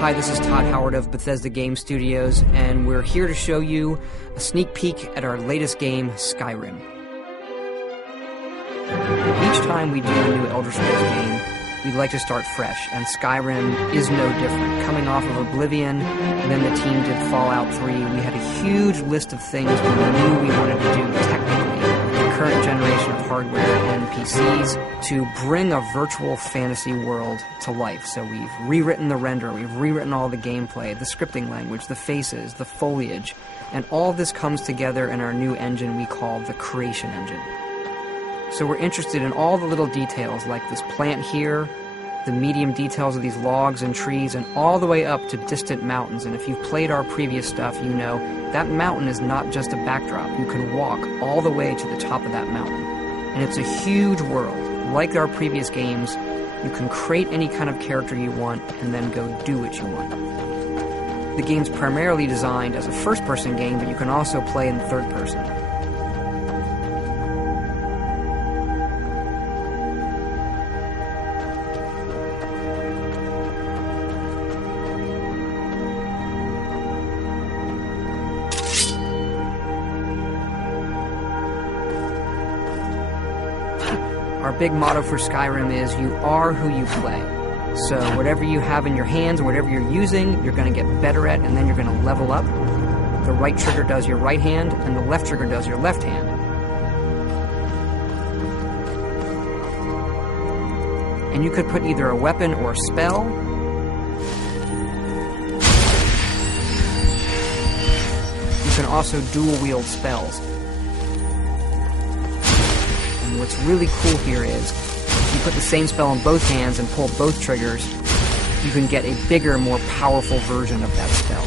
Hi, this is Todd Howard of Bethesda Game Studios, and we're here to show you a sneak peek at our latest game, Skyrim. Each time we do a new Elder Scrolls game, we'd like to start fresh, and Skyrim is no different. Coming off of Oblivion, and then the team did Fallout 3, we had a huge list of things we knew we wanted to do technically, the current generation of hardware and PCs, to bring a virtual fantasy world to life. So we've rewritten the render, we've rewritten all the gameplay, the scripting language, the faces, the foliage, and all of this comes together in our new engine we call the Creation Engine. So we're interested in all the little details, like this plant here, the medium details of these logs and trees, and all the way up to distant mountains. And if you've played our previous stuff, you know that mountain is not just a backdrop. You can walk all the way to the top of that mountain. And it's a huge world. Like our previous games, you can create any kind of character you want and then go do what you want. The game's primarily designed as a first-person game, but you can also play in third person. Our big motto for Skyrim is, you are who you play. So whatever you have in your hands, or whatever you're using, you're going to get better at, and then you're going to level up. The right trigger does your right hand, and the left trigger does your left hand. And you could put either a weapon or a spell. You can also dual-wield spells. What's really cool here is, if you put the same spell in both hands and pull both triggers, you can get a bigger, more powerful version of that spell.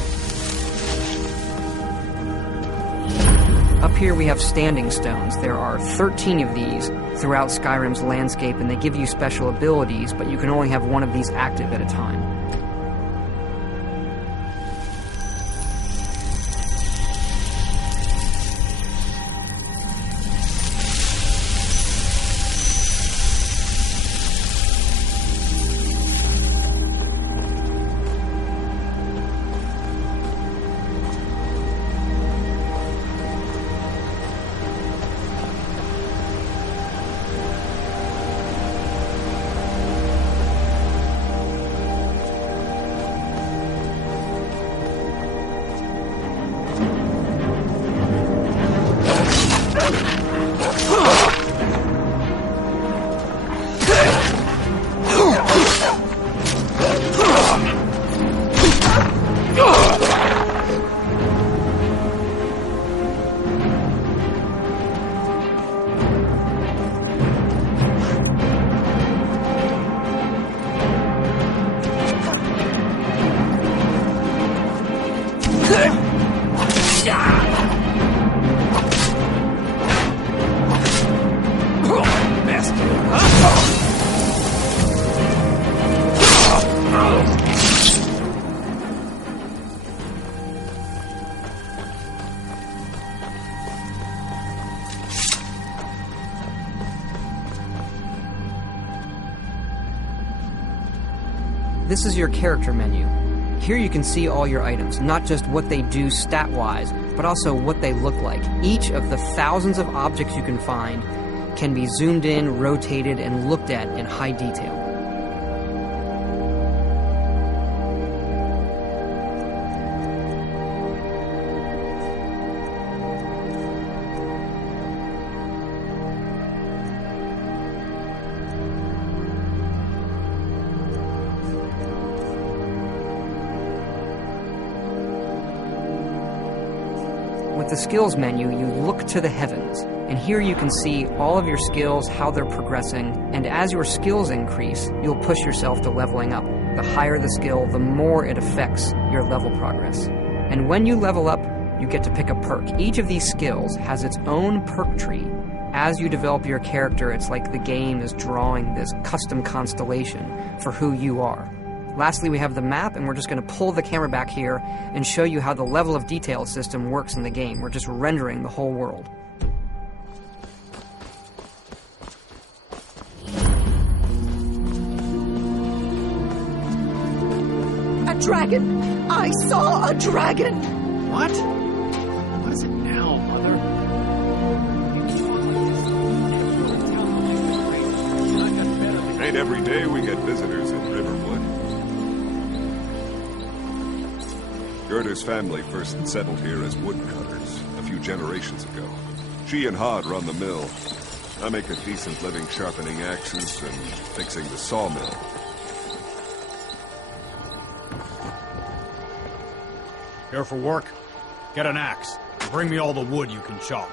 Up here we have standing stones. There are 13 of these throughout Skyrim's landscape, and they give you special abilities, but you can only have one of these active at a time. This is your character menu. Here you can see all your items, not just what they do stat-wise, but also what they look like. Each of the thousands of objects you can find can be zoomed in, rotated, and looked at in high detail. With the skills menu, you look to the heavens, and here you can see all of your skills, how they're progressing, and as your skills increase, you'll push yourself to leveling up. The higher the skill, the more it affects your level progress. And when you level up, you get to pick a perk. Each of these skills has its own perk tree. As you develop your character, it's like the game is drawing this custom constellation for who you are. Lastly, we have the map, and we're just going to pull the camera back here and show you how the level of detail system works in the game. We're just rendering the whole world. dragon! I saw a dragon! What? What is it now, Mother? Ain't every day we get visitors in Riverwood. Gerda's family first settled here as woodcutters a few generations ago. She and Todd run the mill. I make a decent living sharpening axes and fixing the sawmill. Here for work? Get an axe. And bring me all the wood you can chop.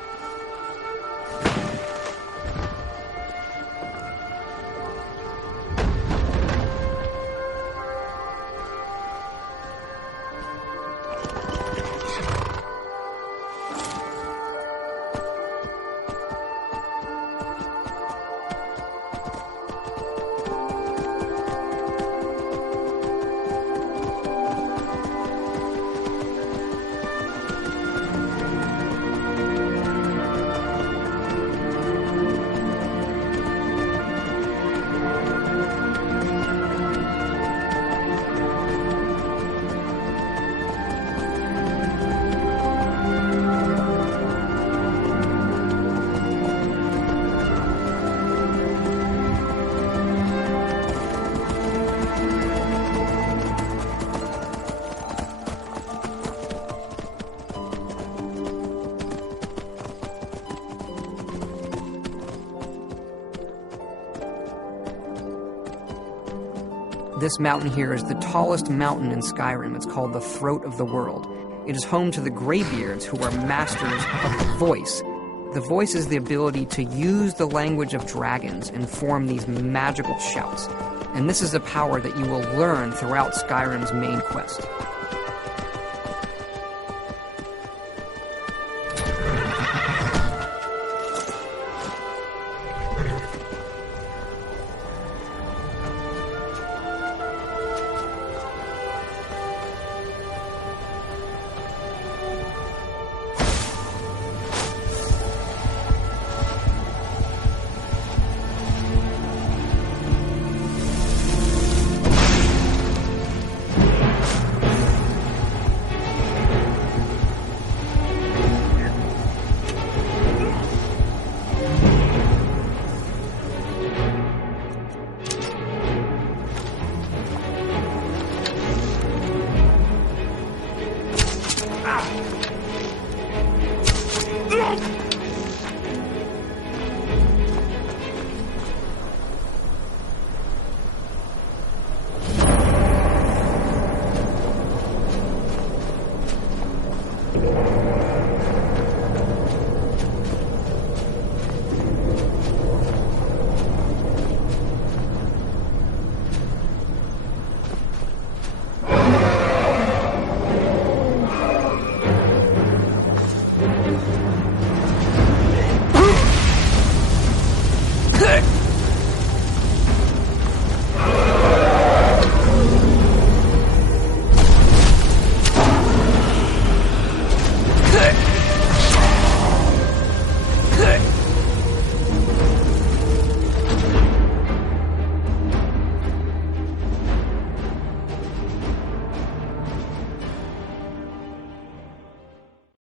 This mountain here is the tallest mountain in Skyrim. It's called the Throat of the World. It is home to the Greybeards, who are masters of the voice. The voice is the ability to use the language of dragons and form these magical shouts. And this is a power that you will learn throughout Skyrim's main quest.